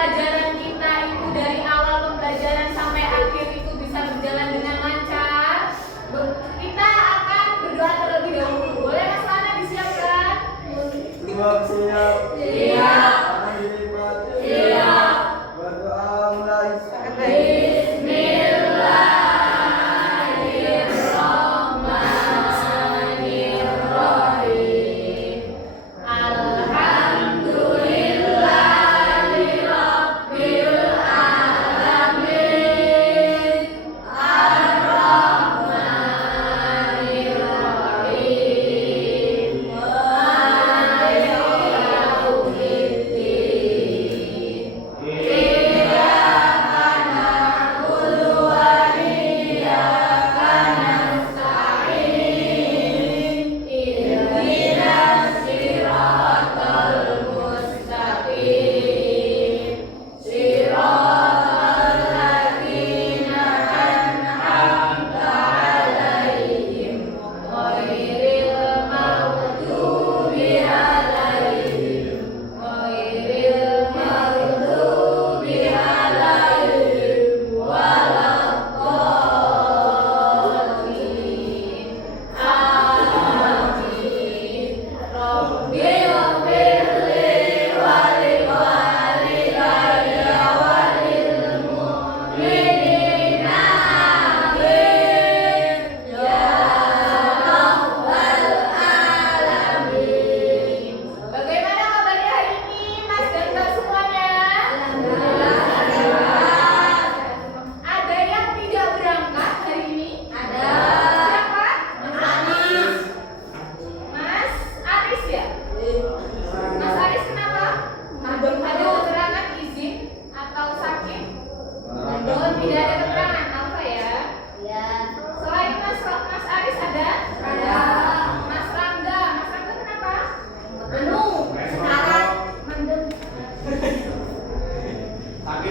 pelajaran kita itu dari awal pembelajaran sampai akhir itu bisa berjalan dengan lancar, kita akan berdoa terlebih dahulu. Boleh Mas Lana disiapkan? Siap. Siap. Siap. Berdoa mulai.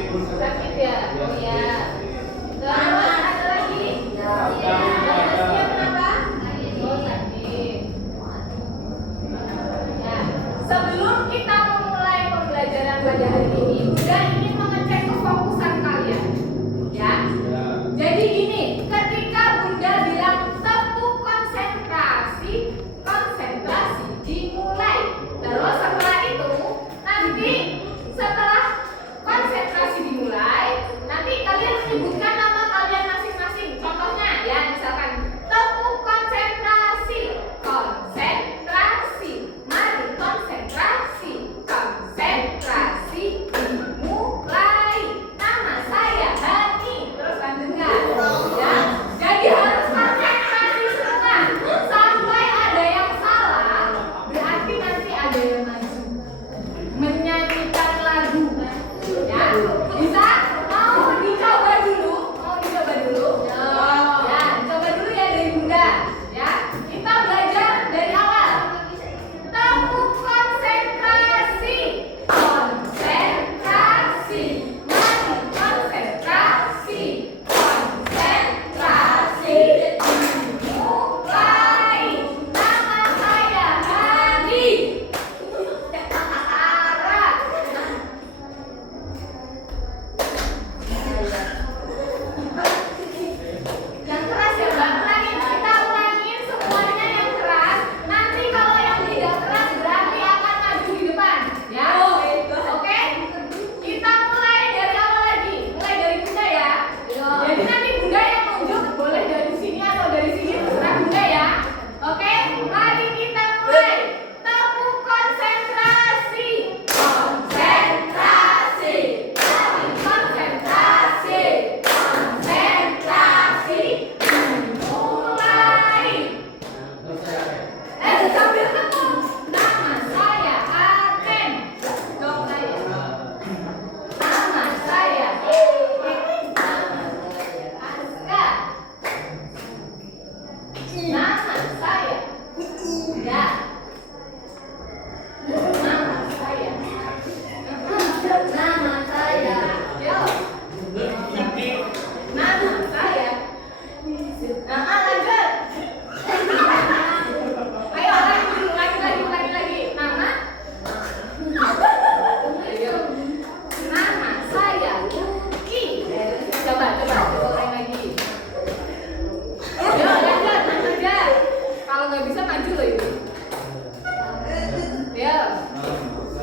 Sakit ya? Oh ya. Terus ada lagi? Anastasia kenapa? Oh sakit. Ya. Sebelum kita memulai pembelajaran pada hari ini, Bunda ingin mengecek kefokusan kalian. Ya. Jadi gini, ketika Bunda bilang tepuk konsentrasi, konsentrasi dimulai. Terus setelah itu nanti setelah konsentrasi dimulai, nanti kalian menyebutkan nama kalian masing-masing. Contohnya ya, misalkan tepuk konsentrasi, konsentrasi. Mari konsentrasi, konsentrasi dimulai.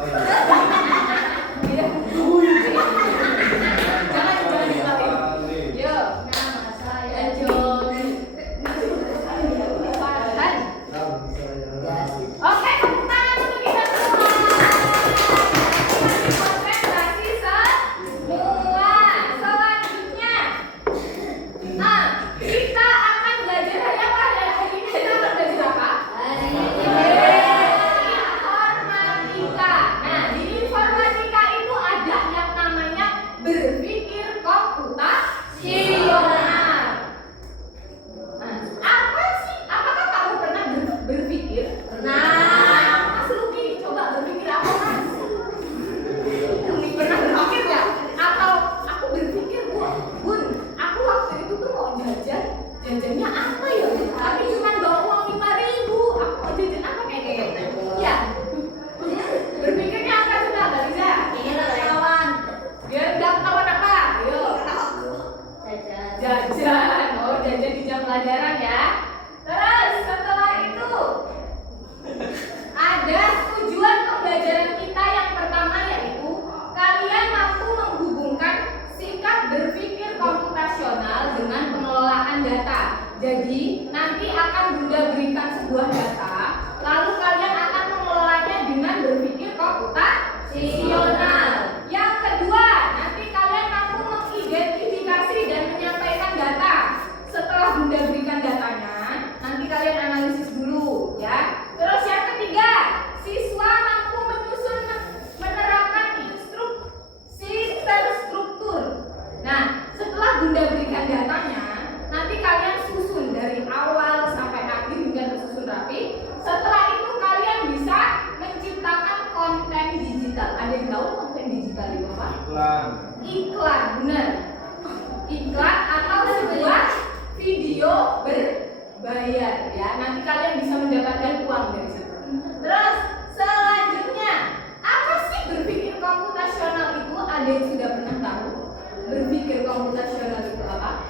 Jangan dipakai. Yo. Oke, tepuk tangan untuk kita semua. Konsentrasi semua. Selanjutnya, kita akan belajar hari apa? Hari ini kita akan belajar apa? Informatika. Nah, di informatika itu ada yang namanya berpikir komputasional. Apa sih? Apakah kamu pernah berpikir? Mas Luki, coba berpikir apa, Mas? Pernah berpikir nggak? Atau aku berpikir, Bun, aku waktu itu tuh mau jajannya apa ya? Tapi cuma bawa uang 5.000. Aku mau jajan apa kayak gitu? Ya. Berpikirnya apa coba, Mbak Riza? Biar nggak ketahuan apa? Ayo. Jajan. Oh, jajan di jam pelajaran ya. Terus setelah itu ada tujuan pembelajaran kita yang pertama, yaitu kalian mampu menghubungkan sikap berpikir komputasional dengan pengelolaan data. Jadi nanti akan Bunda berikan sebuah data, lalu kalian akan mengelolanya dengan berpikir komputasional. Yang kedua, nanti kalian mampu mengidentifikasi dan menyampaikan data. Setelah Bunda berikan datanya, nanti kalian analisis dulu ya. Terus yang ketiga, siswa mampu menyusun menerapkan instruksi terstruktur. Nah, setelah Bunda berikan datanya, nanti kalian susun dari awal sampai akhir hingga tersusun rapi. Setelah itu kalian bisa menciptakan konten digital. Ada yang tahu konten digital itu apa? Iklan, benar. Iklan atau sebuah video berbayar ya. Nanti kalian bisa mendapatkan uang dari situ. Terus selanjutnya, apa sih berpikir komputasional itu? Ada yang sudah pernah tahu? Berpikir komputasional itu apa?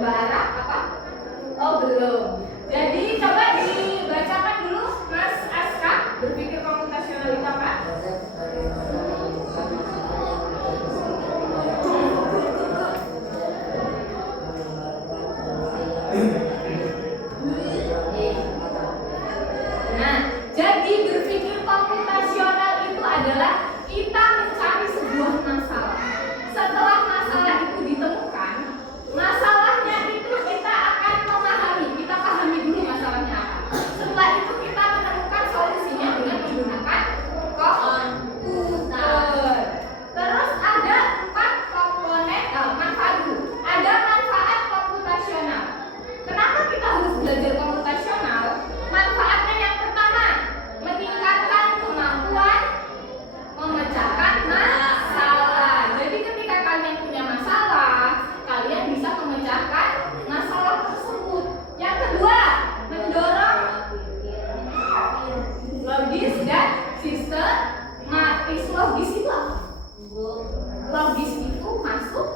Mbak Ara, apa? Oh, belum. Jadi coba dibacakan dulu Mas Aska, berpikir komputasional itu apa? Nah, jadi berpikir komputasional itu adalah kita mencari sebuah masalah. Setelah masalah itu ditemukan, masalahnya itu kita akan memahami. Kita pahami dulu masalahnya apa. Setelah itu kita menemukan solusinya dengan menggunakan komputer. Terus ada 4 komponen manfaat dulu. Ada manfaat komputasional. Kenapa kita harus belajar komputasional? Manfaatnya yang pertama, meningkatkan kemampuan memecahkan masalah. Jadi ketika kalian punya masalah, kalian bisa memecahkan masalah tersebut. Yang kedua, mendorong logis dan sistematis. Logis itu apa? Logis itu masuk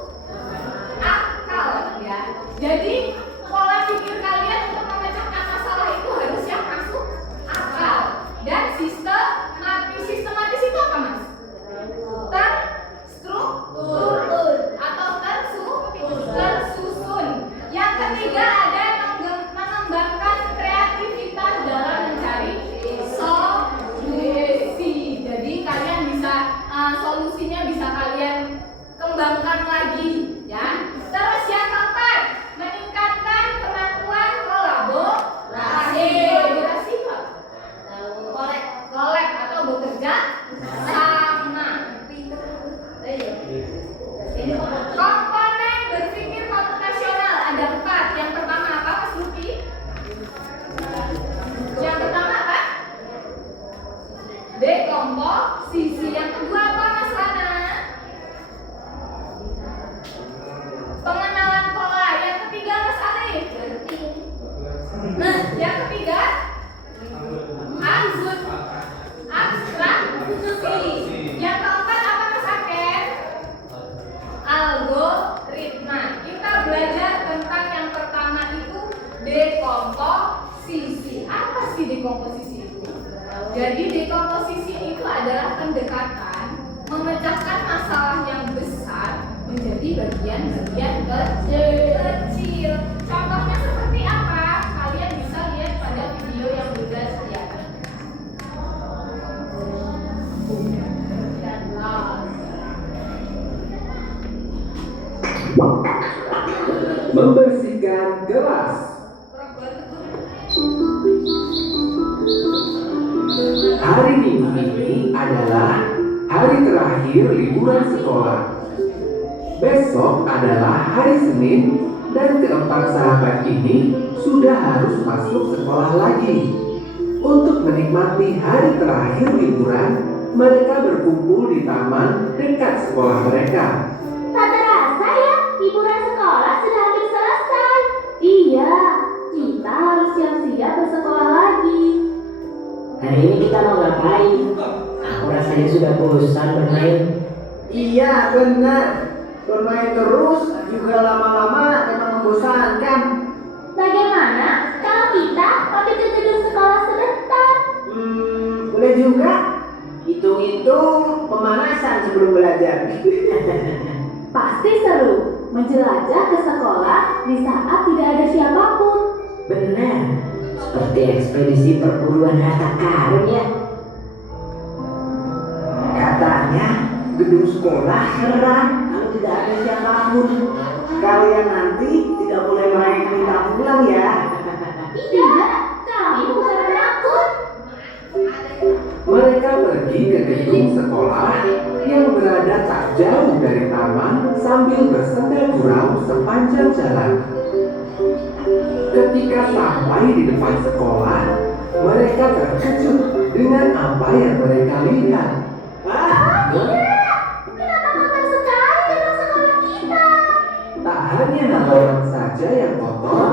akal ya. Jadi pola pikir kalian untuk memecahkan masalah itu harus yang masuk akal. Dan sistematis. Sistematis itu apa, Mas? Terstruktur atau tersusun. Yang ketiga ada mengembangkan kreativitas dalam mencari solusi. Jadi kalian bisa solusinya bisa kalian kembangkan lagi ya. Terus yang keempat, meningkatkan kemampuan kolaborasi. Kolaborasi apa? Kolek atau bekerja sama. Komponen berpikir komputasional ada 4. Yang pertama apa, Mas Luki? Yang pertama apa? Dekomposisi. Yang kedua apa, Mas Lana? Pengenalan pola. Yang ketiga, Mas Alif? Nah, yang ketiga abstraksi. Yang keempat apa, Mas Aken? Algoritma. Kita belajar tentang yang pertama itu dekomposisi. Apa sih dekomposisi itu? Jadi dekomposisi itu adalah bagian-bagian kecil. Contohnya seperti apa? Kalian bisa lihat pada video yang sudah sediakan. Membersihkan kelas. Hari Minggu ini adalah hari terakhir liburan sekolah. Besok adalah hari Senin dan keempat sahabat ini sudah harus masuk sekolah lagi. Untuk menikmati hari terakhir liburan, mereka berkumpul di taman dekat sekolah mereka. Tak terasa ya, liburan sekolah sudah hampir selesai. Iya, kita harus siap-siap bersekolah lagi. Hari ini kita mau ngapain? Aku rasanya sudah bosan bermain. Iya benar, bermain terus juga lama-lama memang membosankan. Bagaimana kalau kita mampir ke gedung sekolah sebentar? Boleh juga. Hitung-hitung pemanasan sebelum belajar. Pasti seru menjelajah ke sekolah di saat tidak ada siapapun. Benar, seperti ekspedisi perburuan harta karun ya. Katanya gedung sekolah seram kalau tidak ada siapapun. Kalian nanti tidak boleh main minta pulang ya. Tidak, kami bukan penakut. Mereka pergi ke gedung sekolah yang berada tak jauh dari taman sambil bersenda gurau sepanjang jalan. Ketika sampai di depan sekolah, mereka terkejut dengan apa yang mereka lihat. Kenapa kotor sekali gedung sekolah kita? Tak hanya halaman saja yang kotor,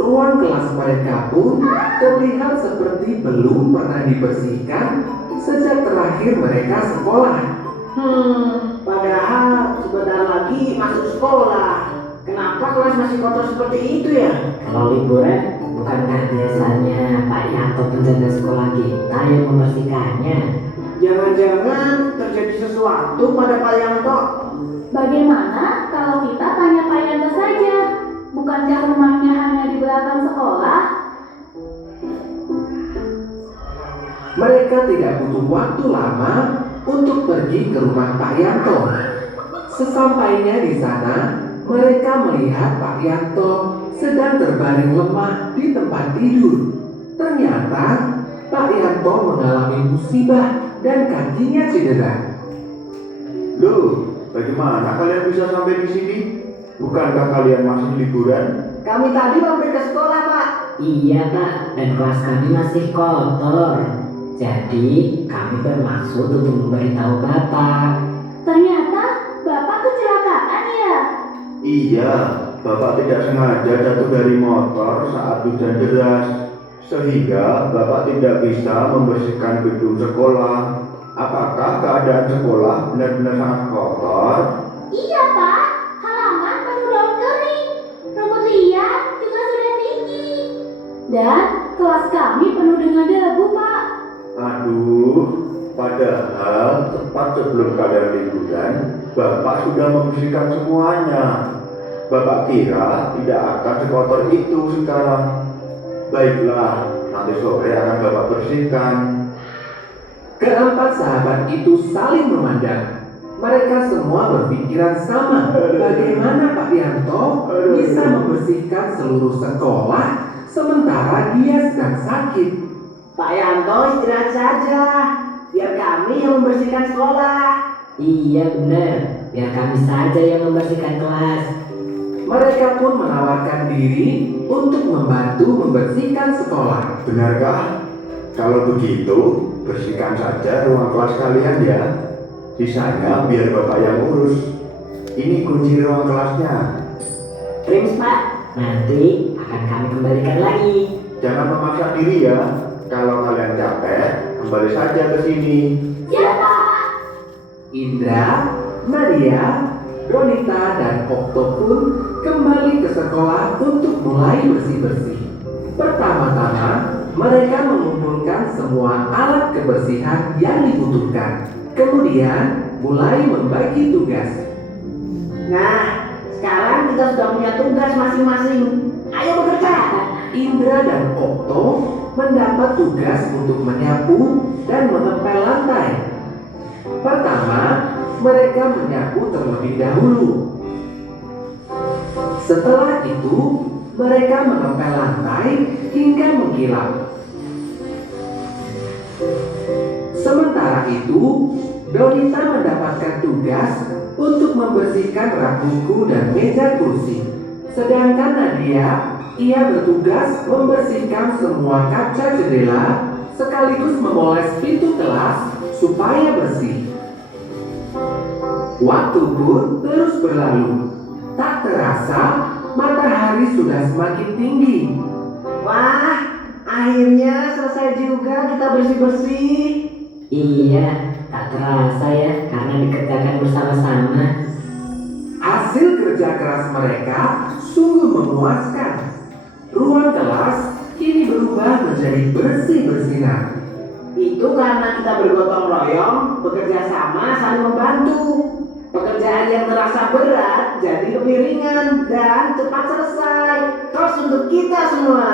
ruang kelas mereka pun terlihat seperti belum pernah dibersihkan sejak terakhir mereka sekolah. Padahal sebentar lagi masuk sekolah. Kenapa kelas masih kotor seperti itu ya? Kalau liburan, bukankah biasanya Pak Yanto penjaga sekolah kita yang membersihkannya? Jangan-jangan terjadi sesuatu pada Pak Yanto. Bagaimana kalau kita tanya Pak Yanto saja? Bukankah rumahnya hanya di belakang sekolah? Mereka tidak butuh waktu lama untuk pergi ke rumah Pak Yanto. Sesampainya di sana, mereka melihat Pak Yanto sedang terbaring lemah di tempat tidur. Ternyata Pak Yanto mengalami musibah dan kakinya cedera. Loh, bagaimana kalian bisa sampai di sini? Bukankah kalian masih liburan? Kami tadi mampir ke sekolah, Pak. Iya Pak, dan kelas kami masih kotor. Jadi kami bermaksud untuk memberitahu Bapak. Ternyata Bapak kecelakaan ya? Iya, Bapak tidak sengaja jatuh dari motor saat hujan deras, sehingga Bapak tidak bisa membersihkan gedung sekolah. Apakah keadaan sekolah benar-benar sangat kotor? Iya Pak, halaman penuh daun kering. Rumput liar juga sudah tinggi. Dan kelas kami penuh dengan debu Pak. Aduh, padahal tepat sebelum kalian liburan, Bapak sudah membersihkan semuanya. Bapak kira tidak akan sekotor itu sekarang. Baiklah, nanti sore akan Bapak bersihkan. Keempat sahabat itu saling memandang. Mereka semua berpikiran sama. Bagaimana Pak Yanto bisa membersihkan seluruh sekolah sementara dia sedang sakit? Pak Yanto istirahat saja. Biar kami yang membersihkan sekolah. Iya benar, biar kami saja yang membersihkan kelas. Mereka pun menawarkan diri untuk membantu membersihkan sekolah. Benarkah? Kalau begitu, bersihkan saja ruang kelas kalian ya. Sisanya biar Bapak yang urus. Ini kunci ruang kelasnya. Terima Pak, nanti akan kami kembalikan lagi. Jangan memaksa diri ya. Kalau kalian capek, kembali saja ke sini. Siapa? Indra, Nadia, Ronita, dan Okto pun kembali ke sekolah untuk mulai bersih-bersih. Pertama-tama, mereka mengumpulkan semua alat kebersihan yang dibutuhkan. Kemudian, mulai membagi tugas. Nah, sekarang kita sudah punya tugas masing-masing. Ayo bekerja. Indra dan Okto mendapat tugas untuk menyapu dan mengepel lantai. Pertama, mereka menyapu terlebih dahulu. Setelah itu, mereka mengepel lantai hingga mengkilap. Sementara itu, Donita mendapatkan tugas untuk membersihkan rak buku dan meja kursi. Sedangkan Nadia, ia bertugas membersihkan semua kaca jendela sekaligus memoles pintu kelas supaya bersih. Waktu pun terus berlalu. Tak terasa, matahari sudah semakin tinggi. Wah, akhirnya selesai juga kita bersih-bersih. Iya, tak terasa ya karena dikerjakan bersama-sama. Hasil kerja keras mereka sungguh memuaskan. Ruang kelas kini berubah menjadi bersih-bersinar. Itu karena kita bergotong royong, bekerja sama, saling membantu. Pekerjaan yang terasa berat jadi lebih ringan dan cepat selesai. Terus untuk kita semua,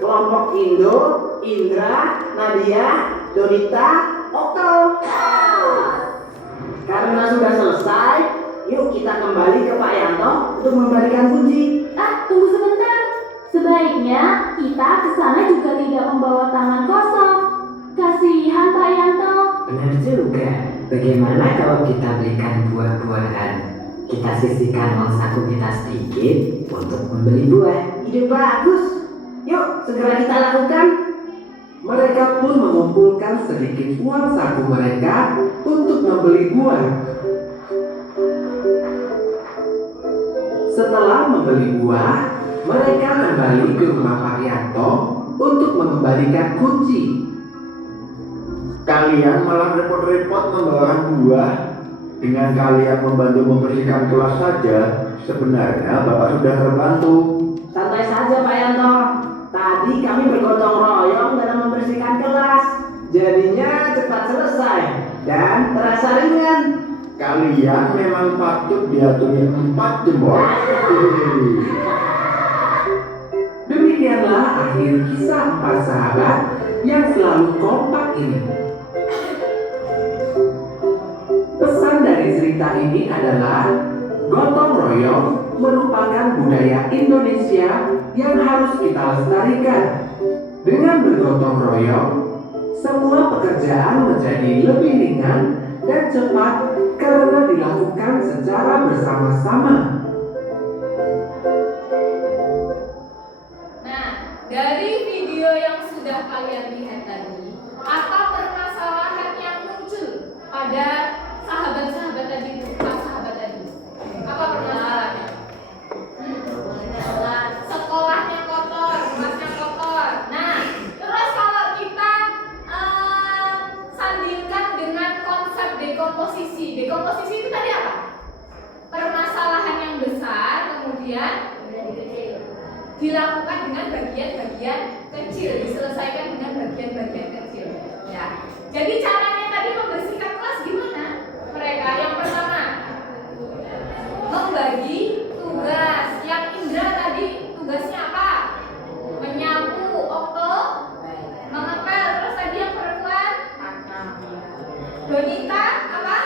kelompok Indo, Indra, Nadia, Donita, Okto. Karena sudah selesai, yuk kita kembali ke Pak Yanto untuk membalikan kunci. Tunggu sebentar. Sebaiknya kita ke sana juga tidak membawa tangan kosong. Kasihan Pak Yanto. Benar juga. Bagaimana kalau kita belikan buah-buahan? Kita sisihkan uang saku kita sedikit untuk membeli buah. Ide bagus. Yuk segera kita lakukan. Mereka pun mengumpulkan sedikit uang saku mereka untuk membeli buah. Setelah membeli buah, mereka kembali ke rumah Pak Yanto untuk mengembalikan kunci. Kalian malah repot-repot membawakan buah. Dengan kalian membantu membersihkan kelas saja, sebenarnya Bapak sudah terbantu. Santai saja Pak Yanto. Tadi kami bergotong royong dalam membersihkan kelas. Jadinya cepat selesai dan terasa ringan. Kalian memang patut diaturi 4 jempol. Demikianlah akhir kisah 4 sahabat yang selalu kompak ini. Pesan dari cerita ini adalah gotong royong merupakan budaya Indonesia yang harus kita lestarikan. Dengan bergotong royong, semua pekerjaan menjadi lebih ringan dan cepat karena dilakukan secara bersama-sama. Nah, dari video yang sudah kalian lihat tadi, apa permasalahan yang muncul pada sahabat-sahabat tadi itu? Sahabat tadi. Apa permasalahannya? Sekolahnya kotor, kelasnya kotor. Nah, terus kalau kita sandingkan dengan konsep dekomposisi. Dekomposisi itu tadi apa? Permasalahan yang besar kemudian dilakukan dengan bagian-bagian kecil, diselesaikan dengan bagian-bagian kecil. Ya. Jadi caranya tadi membersihkan kelas gimana? Mereka yang pertama membagi tugas. Yang Indra tadi tugasnya apa? Menyapu. Okto mengepel. Terus tadi yang perempuan Donita apa?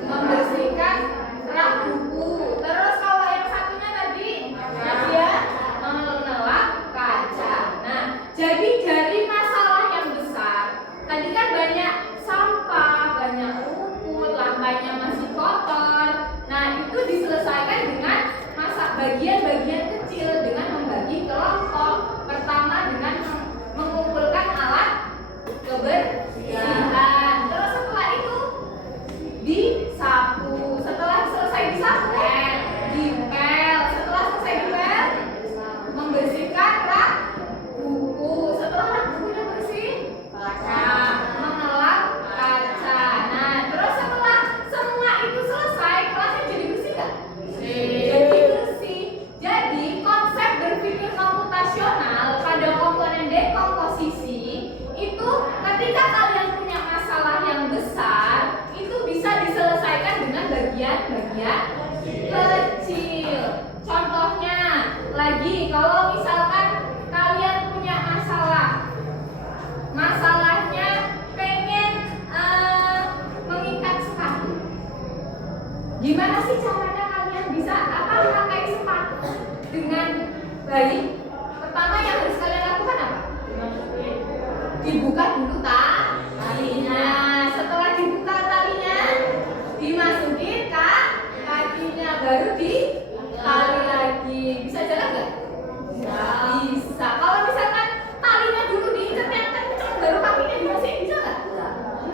Membersihkan rak buku. Terus kalau yang satunya tadi Nadia mengelap kaca. Nah, jadi dari masalah yang besar tadi kan banyak Gimana sih caranya kalian bisa pakai sepatu dengan baik? Pertama yang harus kalian lakukan apa? Dibuka dulu talinya. Setelah dibuka talinya, dimasukin kakinya, baru ditali lagi. Bisa jalan nggak? Bisa. Kalau misalkan talinya dulu diikat yang kencang, baru kakinya dimasukin, bisa nggak?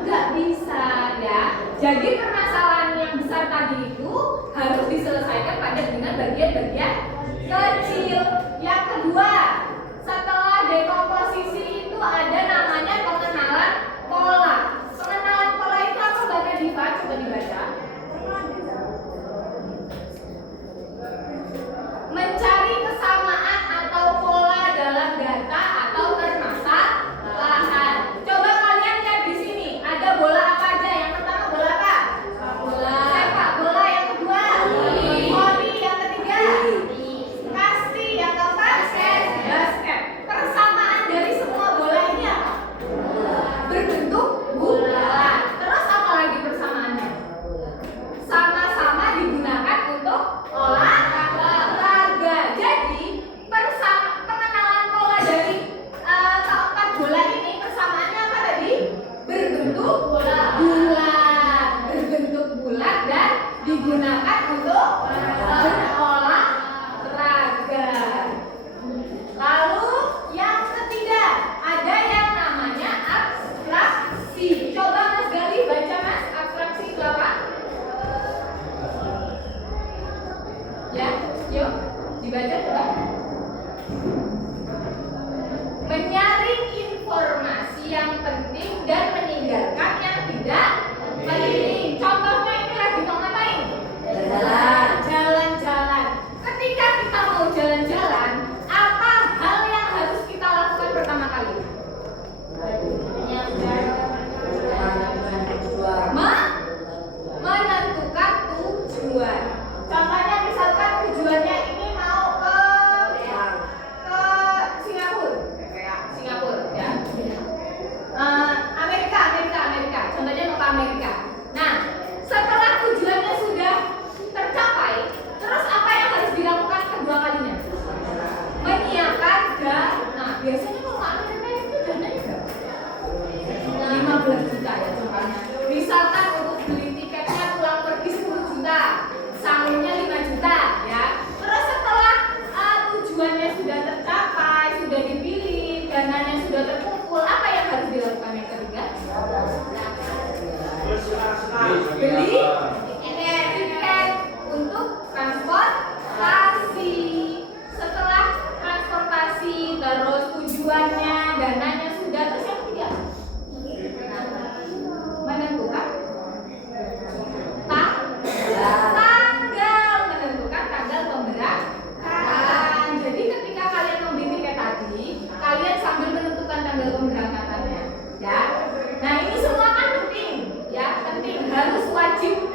Nggak bisa ya. Jadi permasalahan yang besar tadi itu harus diselesaikan dengan bagian-bagian kecil. Yang kedua, setelah dekomposisi itu ada namanya pengenalan pola. Pengenalan pola itu apa Mbak Nadifa? Coba dibaca. Mencari kesamaan atau pola dalam data atau permasalahan. Coba kalian lihat di sini, ada bola apa aja? Yang pertama bola apa? Bola. Sepak bola. Yang kedua voli. Yang ketiga kasti. Yang keempat basket. Persamaan dari semua bola ini apa? Berbentuk bulat. Terus apa lagi persamaannya? Sama-sama digunakan untuk olahraga. Jadi pengenalan pola dari keempat bola ini, persamaannya apa tadi? Berbentuk bulat, berbentuk bulat dan digunakan untuk berolahraga. Lalu yang ketiga, ada yang namanya abstraksi. Coba Mas Gali baca Mas, abstraksi itu apa? Ya, yuk dibaca coba. Menyaring informasi yang penting dan meninggalkan yang tidak penting. Contohnya ini lagi mau ngapain? Jalan-jalan. Ketika kita mau jalan-jalan, apa hal yang harus kita lakukan pertama kali? Menentukan tujuan. Contohnya misalkan tujuannya ini mau ke Singapura ya. Amerika. Contohnya mau ke Amerika. Nah, setelah tujuannya sudah tercapai, terus apa yang harus dilakukan kedua kalinya? Menyiapkan dana. Biasanya kalau ke Amerika itu dananya berapa? 15 juta ya contohnya. Misalkan untuk beli tiketnya pulang pergi 10 juta, sanggupnya 5 juta ya. Terus setelah tujuannya sudah tercapai, sudah dipilih, dananya sudah terkumpul, apa yang harus dilakukan yang ketiga? Beli tiket untuk transportasi. Setelah transportasi, terus tujuannya, dananya sudah, terus yang ketiga menentukan tanggal, menentukan tanggal pemberangkatan. Jadi ketika kalian membeli tiket tadi, kalian sambil menentukan tanggal pemberangkatannya, ya. Nah ini semua kan penting, ya, penting, harus wajib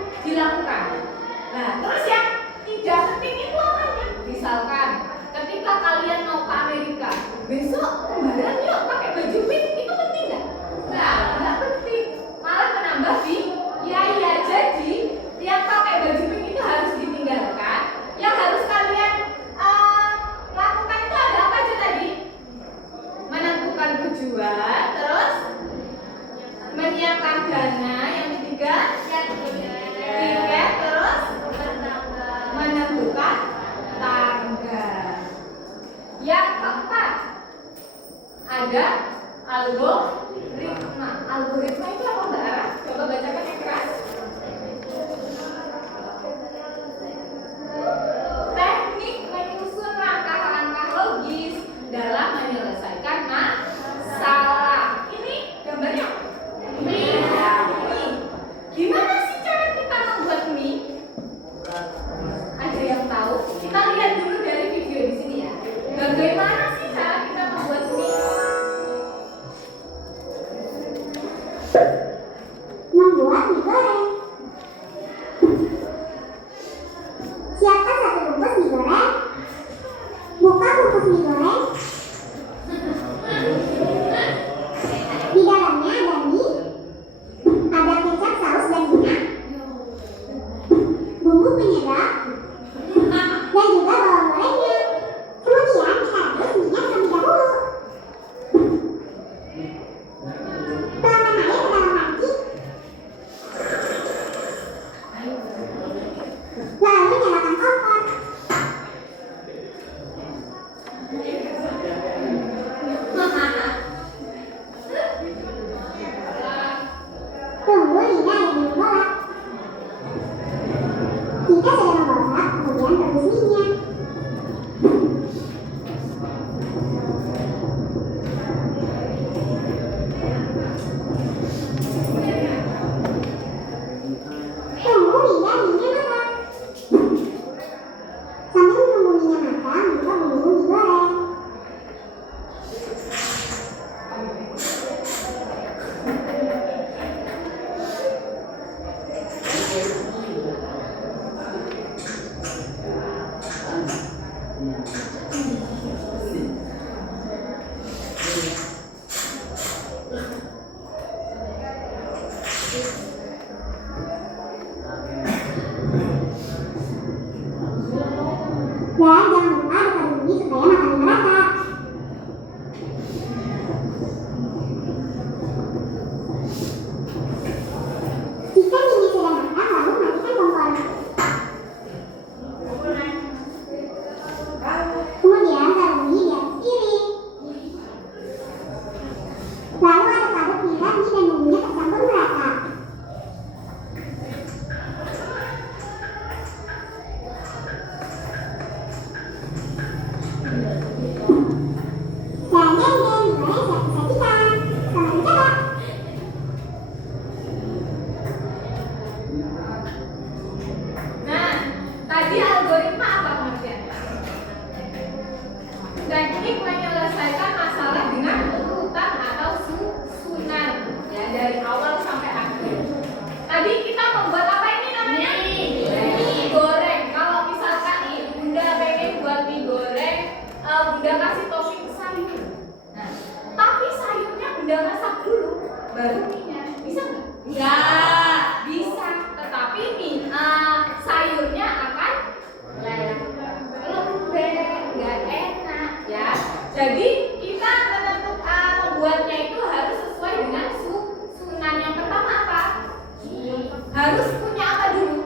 harus punya apa dulu?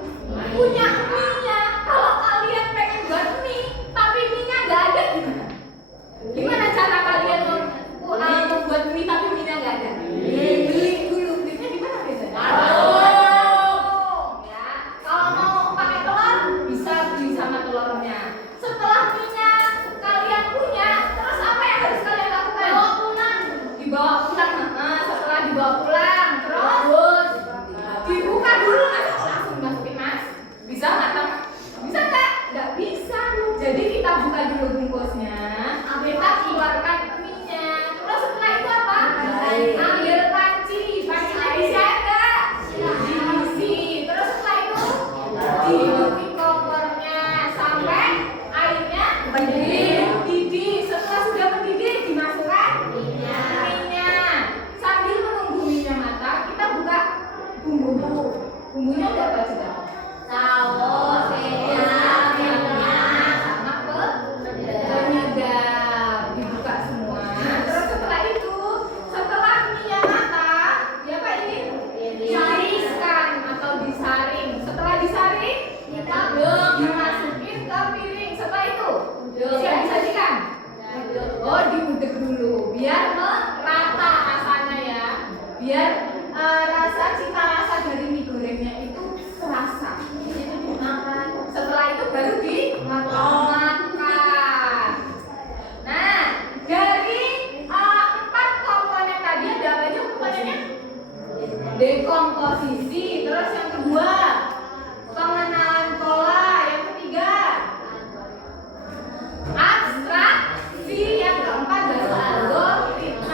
Punya mie-nya. Kalau kalian pengen buat mie, tapi mie-nya nggak ada gimana? Gimana cara kalian membuat mie tapi mie-nya nggak ada? Beli dulu. Belinya di mana biasanya? Warung. Ya. Kalau mau pakai telur, bisa beli sama telurnya. Setelah mie-nya kalian punya, terus apa yang harus kalian lakukan? Bawa pulang. Dibawa pulang. Setelah dibawa pulang, terus dibuka dulu, langsung dimasukin, Mas. Bisa nggak, Tam? Bisa nggak? Nggak bisa. Jadi kita buka dulu bungkusnya, kita keluarkan mie-nya. Terus setelah itu apa? Ambil panci. Pancinya diisi nggak? Diisi. Terus setelah itu dihidupi kompornya sampai airnya mendidih. Setelah sudah mendidih, dimasukkan mie-nya. Sambil menunggu mie-nya matang, kita buka bumbunya udah apa coba? Saus, minyak, sama penyedap. Dibuka semua. Terus setelah itu, setelah mie-nya matang, ya Pak ini disaringkan atau disaring. Setelah disaring, kita dimasukin ke piring. Setelah itu, siap disajikan. Oh, diudek dulu biar merata rasanya ya. Biar cita rasa dari mie gorengnya itu terasa. Setelah itu baru dimakan. Nah, dari 4 komponen tadi ada apa aja komponennya? Dekomposisi. Terus yang kedua, pengenalan pola. Yang ketiga, abstraksi. Yang keempat baru algoritma.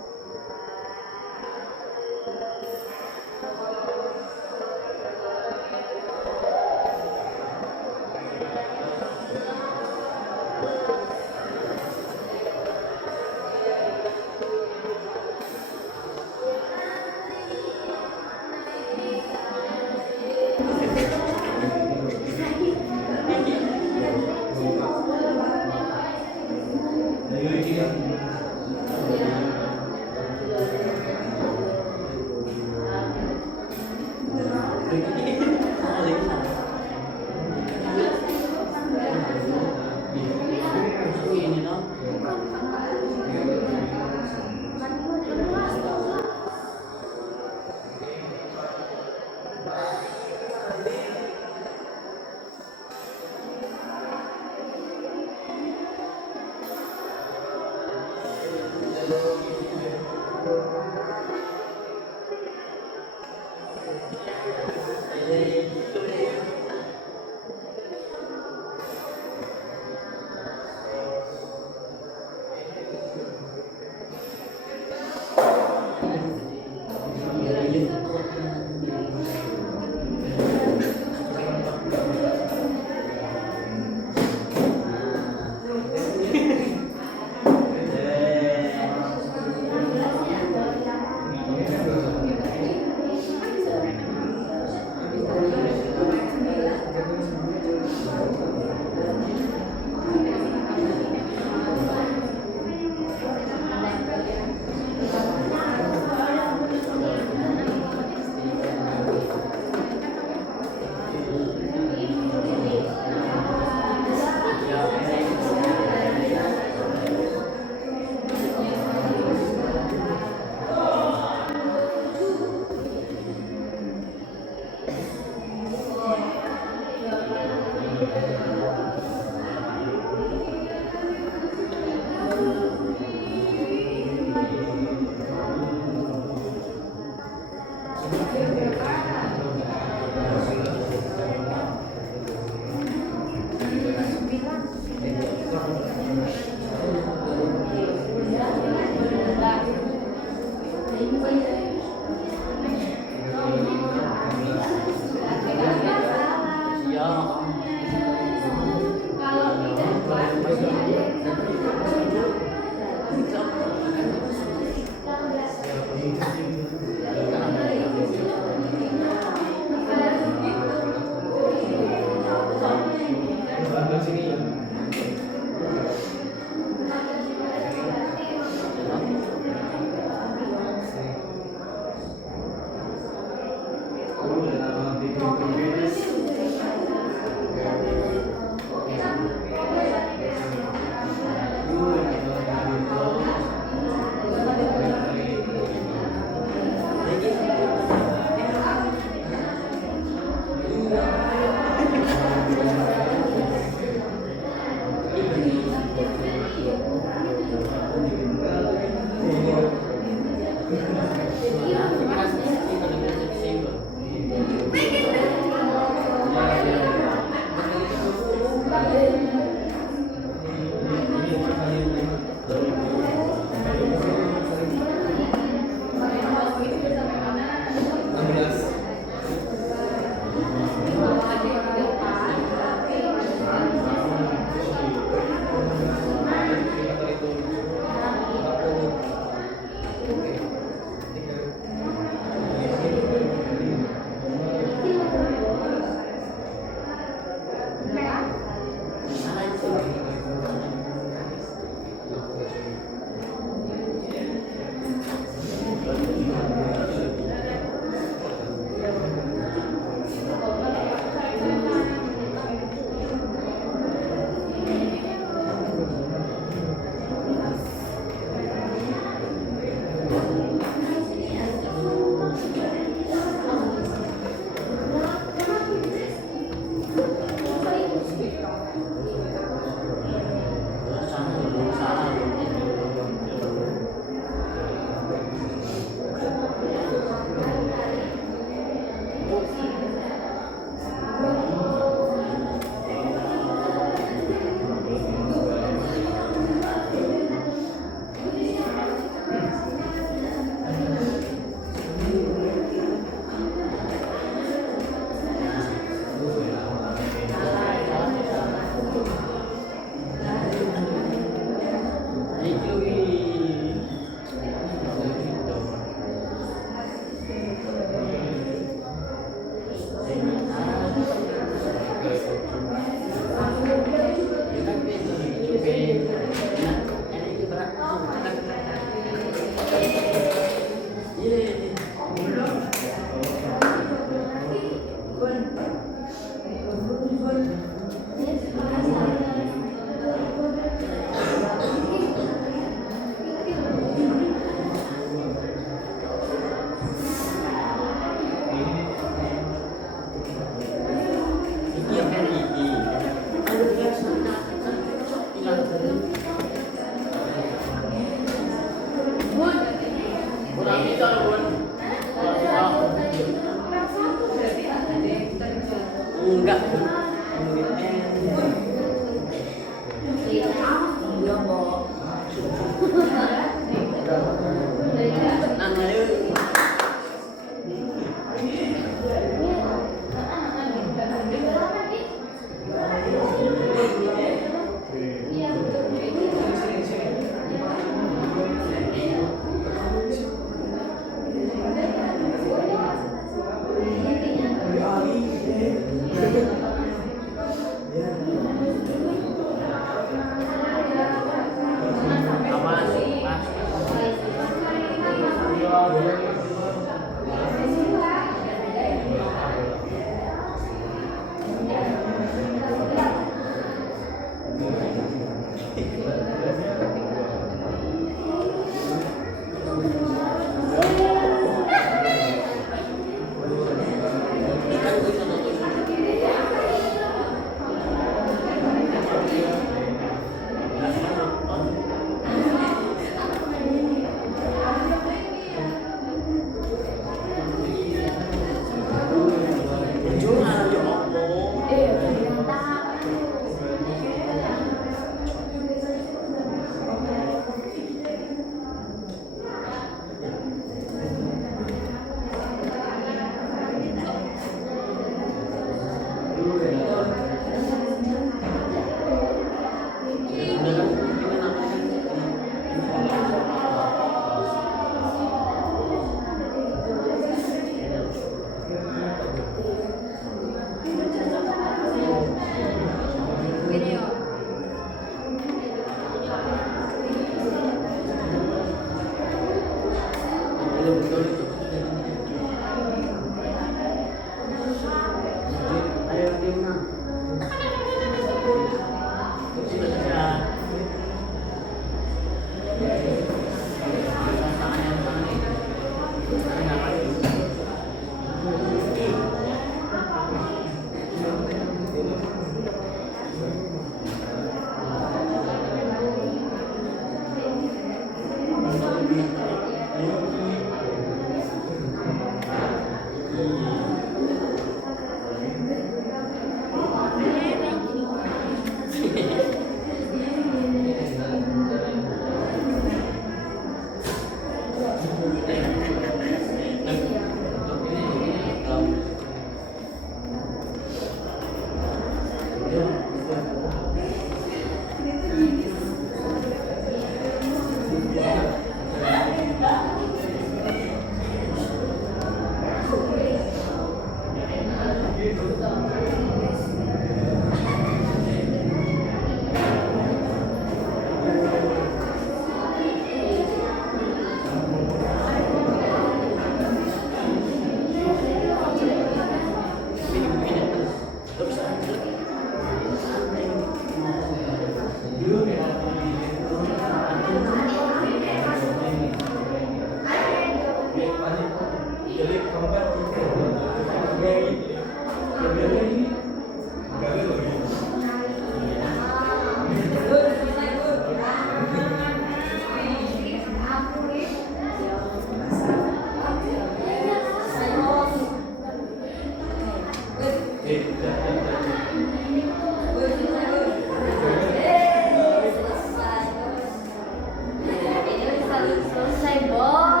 Selesai, bos.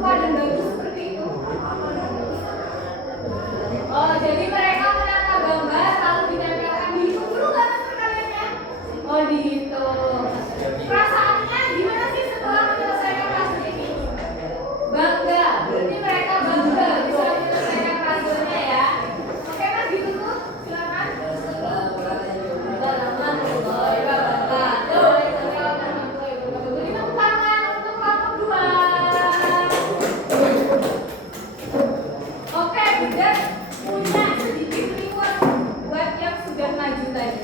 tua dan bagus seperti itu? Oh, jadi mereka menata gambar lalu ditempelkan di dulu nggak mas perkaliannya? Oh gitu. Perasaannya gimana sih setelah menyelesaikan kasus ini? Bangga. Berarti mereka bangga bisa menyelesaikan kasusnya ya. Oke mas, ditutup. Silakan. Tepuk tangan untuk kelompok 2. Oke, Bunda punya sedikit reward buat yang sudah maju tadi.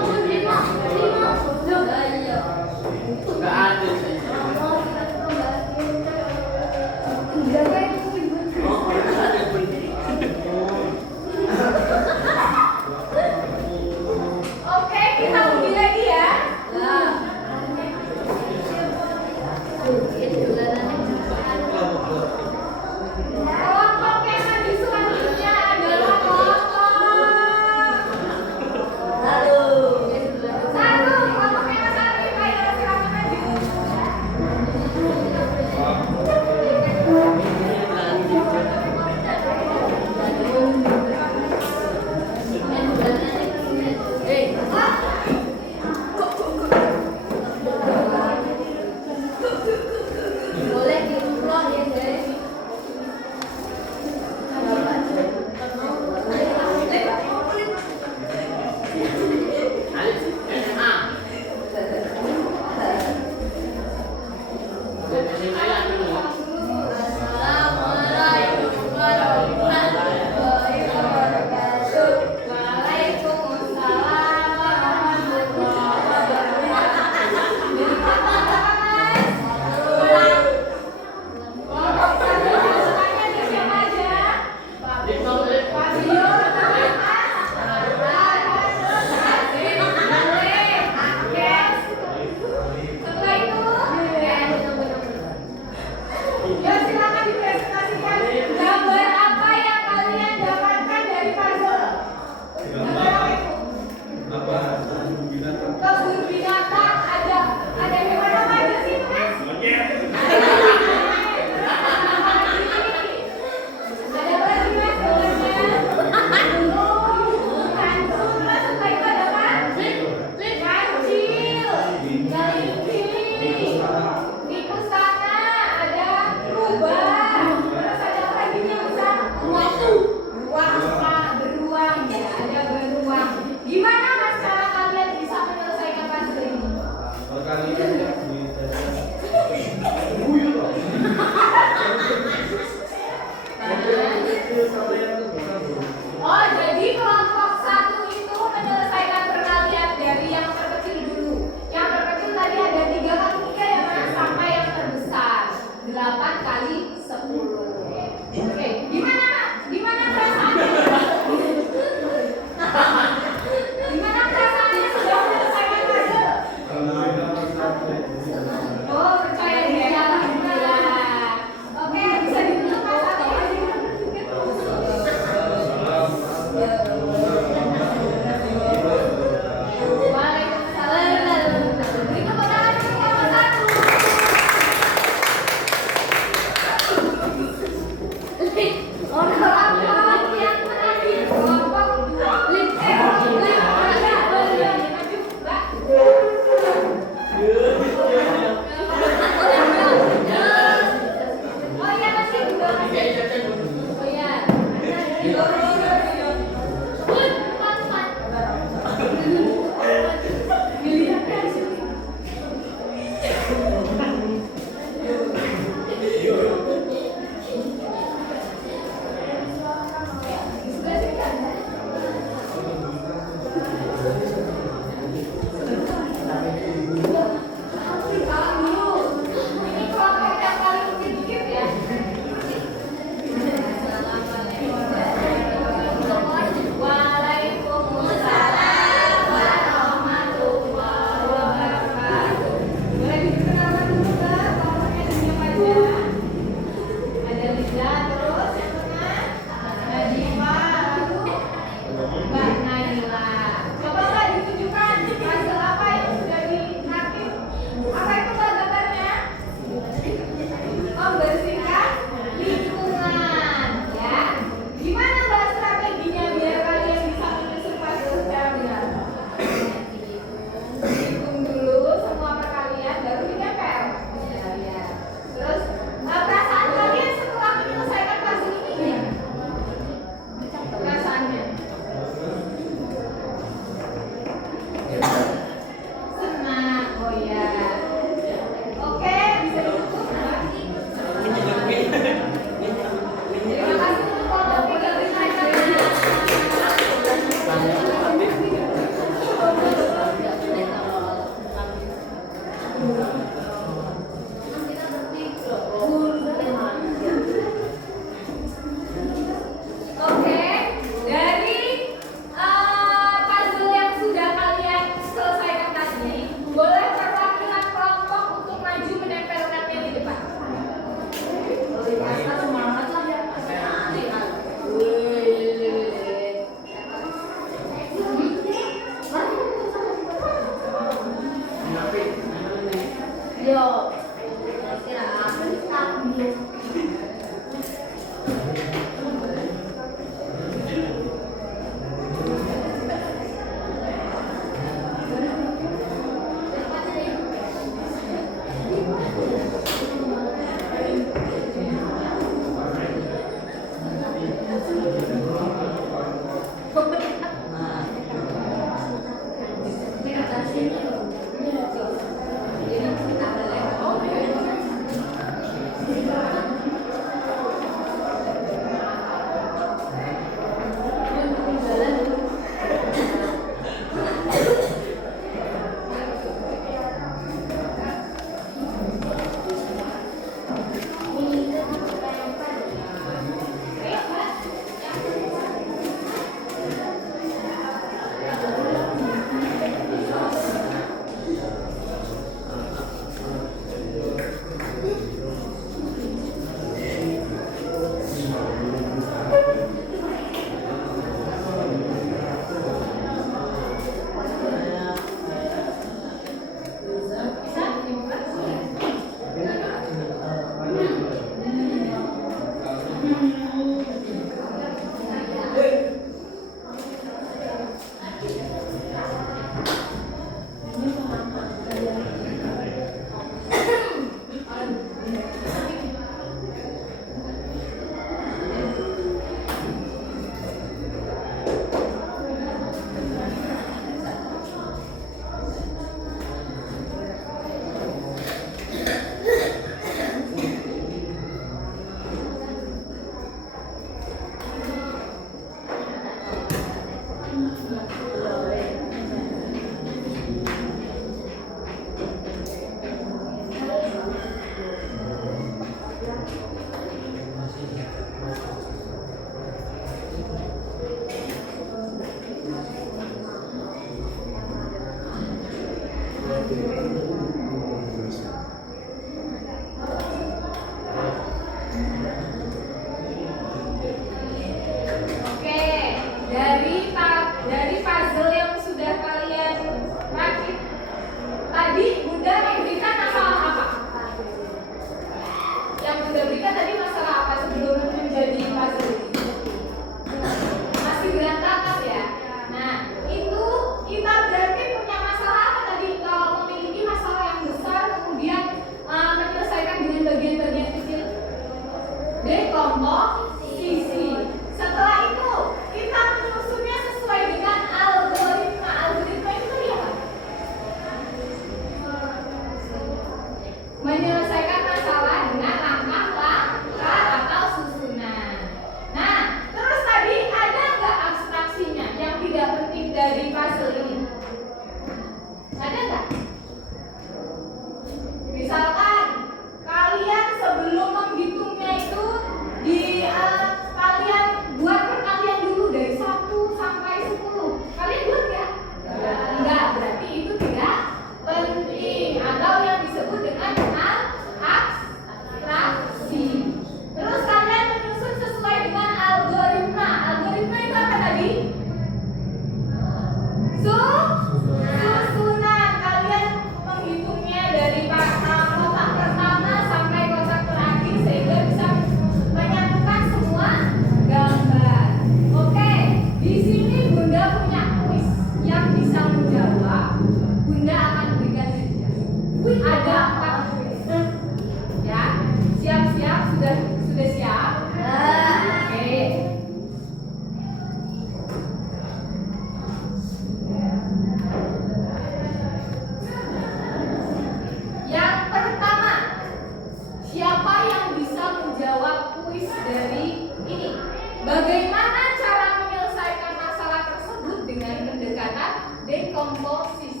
Bagaimana cara menyelesaikan masalah tersebut dengan pendekatan dekomposisi?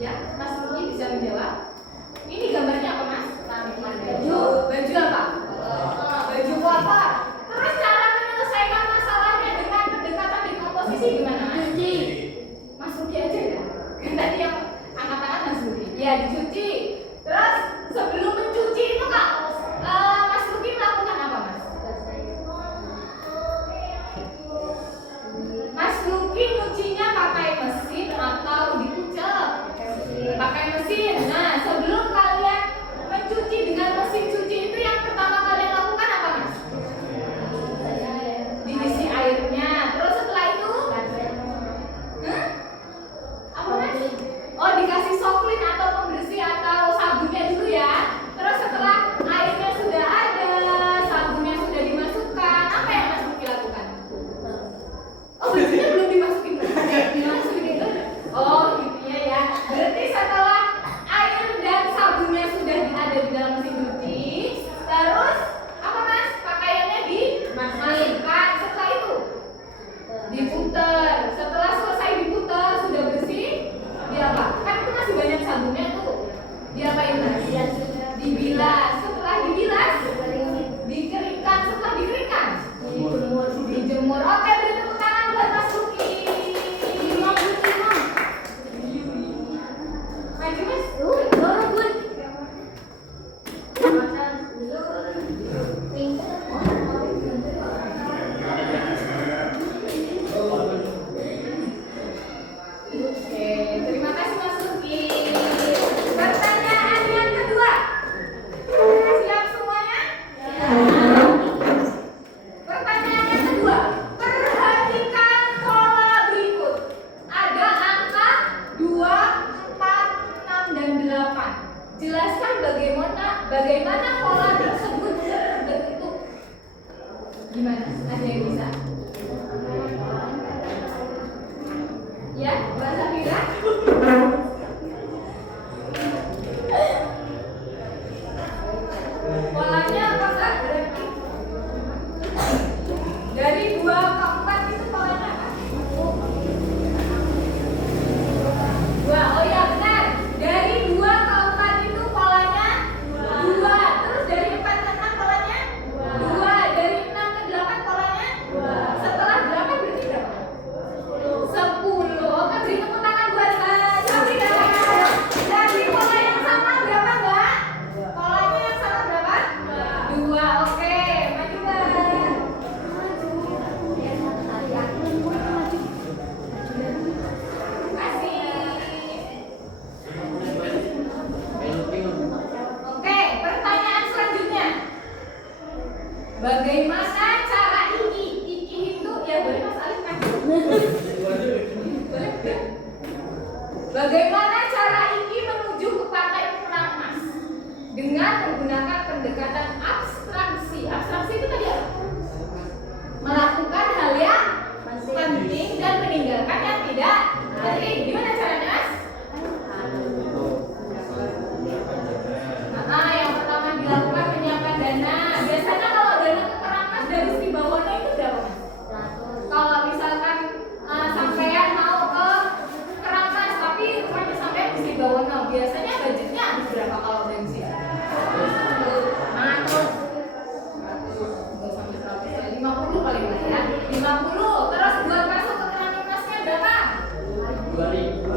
Ya, Mas Luki bisa menjawab. Ini gambarnya apa, Mas? Baju apa? Baju kotor. Terus cara menyelesaikan masalahnya dengan pendekatan dekomposisi gimana, Mas? Mas Luki aja ya. Kan tadi yang angkat tangan Mas Luki. Ya, dicuci. Terus sebelum mencuci itu Kak, Mas Luki melakukan apa, Mas? Mas Luki nyucinya pakai mesin atau dikucek? Pakai mesin. Nah, sebelum kalian mencuci dengan mesin cuci itu yang pertama kalian lakukan apa, Mas? Diisi airnya. Terus setelah itu? Apa, Mas? Oh, dikasih soklin atau pembersih atau sabunnya dulu ya. Terus setelah airnya sudah ada, sabunnya sudah dimasukkan, apa yang Mas Luki lakukan? Oh, bajunya belum dimasukin. Dimasukin itu. Oh, gitu ya. Berarti setelah air dan sabunnya sudah ada di dalam mesin cuci, terus apa, Mas? Pakaiannya dimasukkan. Setelah itu diputer. Setelah selesai diputer, sudah bersih, diapa? Kan itu masih banyak sabunnya tuh. Diapain, Mas? Dibilas. Setelah dibilas, dikeringkan. Setelah dikeringkan, dijemur. Oke, beri tepuk tangan buat Mas Luki. Maju, Mas. Oke, terima kasih Mas Luki. Pertanyaan yang kedua. Siap semuanya? Pertanyaan yang kedua. Perhatikan pola berikut. Ada angka 2, 4, 6, dan 8. Jelaskan bagaimana pola tersebut terbentuk. Gimana? Ada yang bisa? Ya, Mbak Safira? Polanya apakah berarti dari 2 ke 4 itu polanya apa? 2. Oh ya, benar. Dari 2 ke 4 itu polanya 2. Terus dari 4 ke 6 polanya 2. Dari 6 ke 8 polanya 2. Setelah 8 berarti berapa? 10. Oke, beri tepuk tangan buat Mbak Safira. Dari pola yang sama berapa, Mbak? Polanya yang sama berapa? 2. Oke, maju, Mbak. Kasih. Oke, pertanyaan selanjutnya. Bagaimana cara Iki itu ya boleh Mas Alif maju. Boleh. Bagaimana cara Iki menuju ke partai Perang Emas? Dengan menggunakan pendekatan abstraksi. Abstraksi itu tadi apa? Melakukan hal yang penting dan meninggalkan yang tidak penting. Gimana caranya, Mas? Yang pertama dilakukan penyiapan dana. Biasanya kalau dana ke Perang Emas dari Sri Bawono itu berapa, Mas? Kalau misalkan sampean mau ke Perang Emas tapi rumahnya sampean di Sri Bawono, biasanya budgetnya habis berapa kalau bensin? 50 paling banyak ya. 50. Terus buat masuk ke Perang Emasnya berapa? 2000.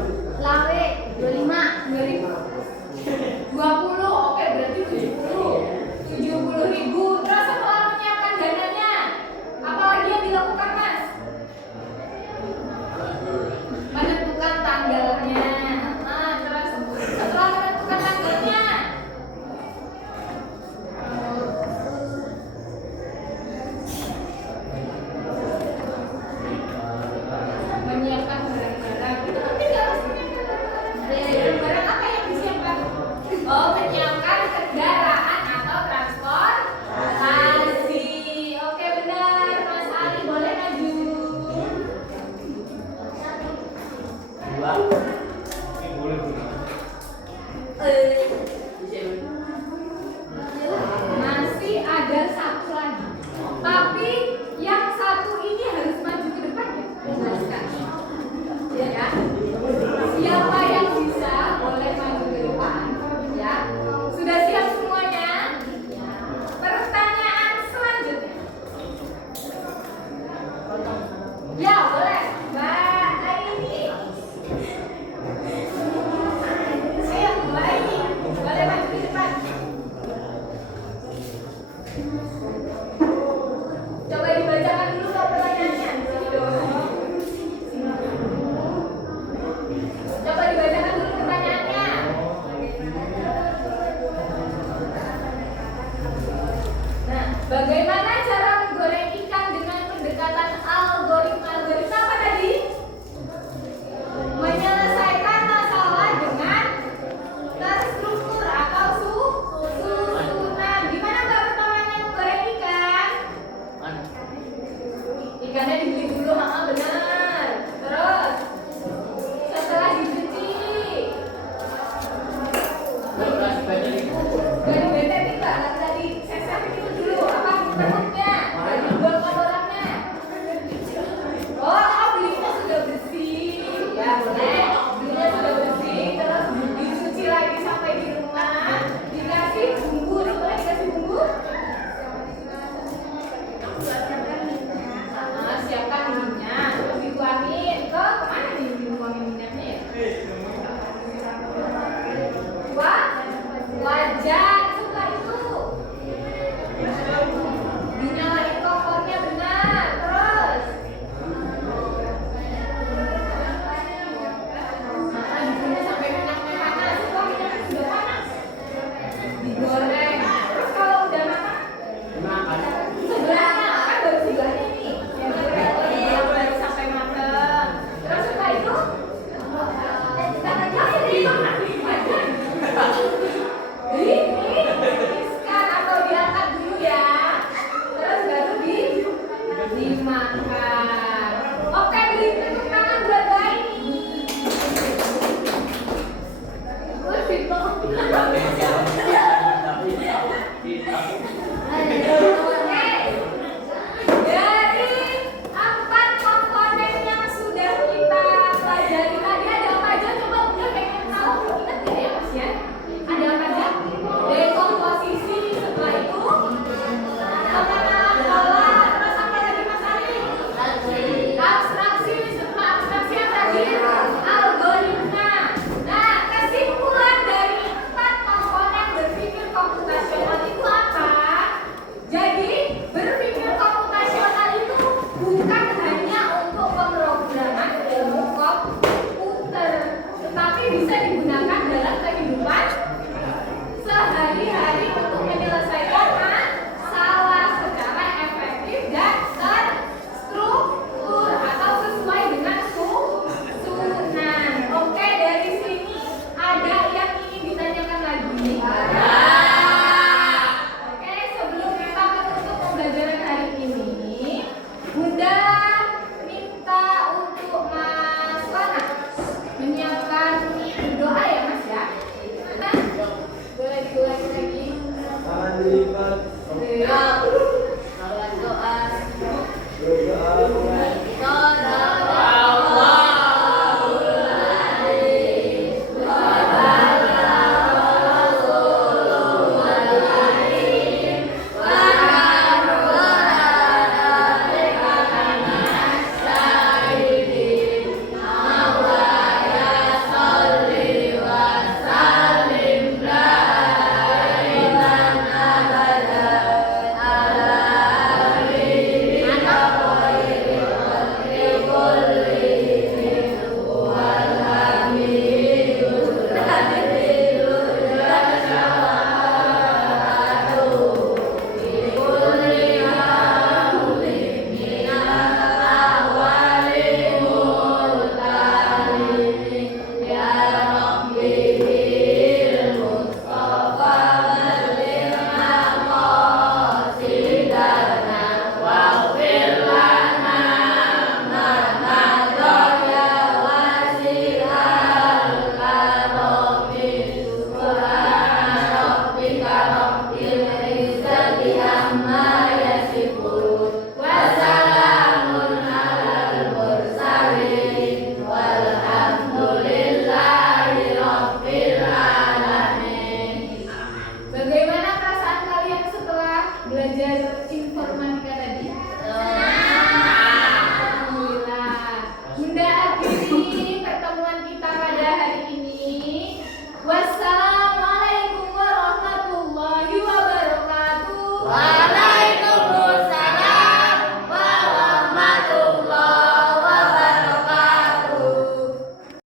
ikannya dibeli dulu, benar. Terus setelah dicuci, gak dibetekin nggak? Tadi saya itu dulu apa bentuknya? Dibuang kotorannya. Oh, belinya sudah bersih, ya boleh. Belinya sudah bersih, terus dicuci lagi sampai di rumah. Dikasih bumbu, setelah dikasih bumbu, siapkan minyak, terus dituangin ke kemana nih dituangin minyaknya ya? Wajan. Setelah itu dinyalain kompornya, benar. Terus ditunggu sampai minyaknya panas. Setelah minyaknya sudah panas, digoreng. Terus kalau udah matang, sebelahnya kan baru sebelahnya nih yang digoreng baru sampai matang. Terus setelah itu dipiskan atau diangkat dulu ya, terus baru dimakan. Oke, beri tepuk tangan buat Mbak ini. Dari 4 komponen yang sudah kita pelajari tadi ada apa aja? Coba Bunda pengen tahu, ingat nggak ya Mas ya? Ada apa aja? Dekomposisi, setelah itu pengenalan pola, terus apa lagi Mas Ari? Abstraksi, setelah abstraksi yang terakhir algoritma. Nah, kesimpulan dari 4 komponen berpikir komputasional itu apa? Jadi berpikir komputasional itu bukan hanya untuk pemrograman ilmu komputer, tetapi bisa digunakan dalam kehidupan sehari-hari untuk menyelesaikan masalah secara efektif dan terstruktur atau sesuai dengan susunan. Oke, dari sini ada yang ingin ditanyakan lagi? Oke, sebelum kita menutup pembelajaran hari ini, Bunda minta untuk Mas Lana menyiapkan doa ya Mas ya. Boleh diulangi lagi. Tangan dilipat. Doa. Doa.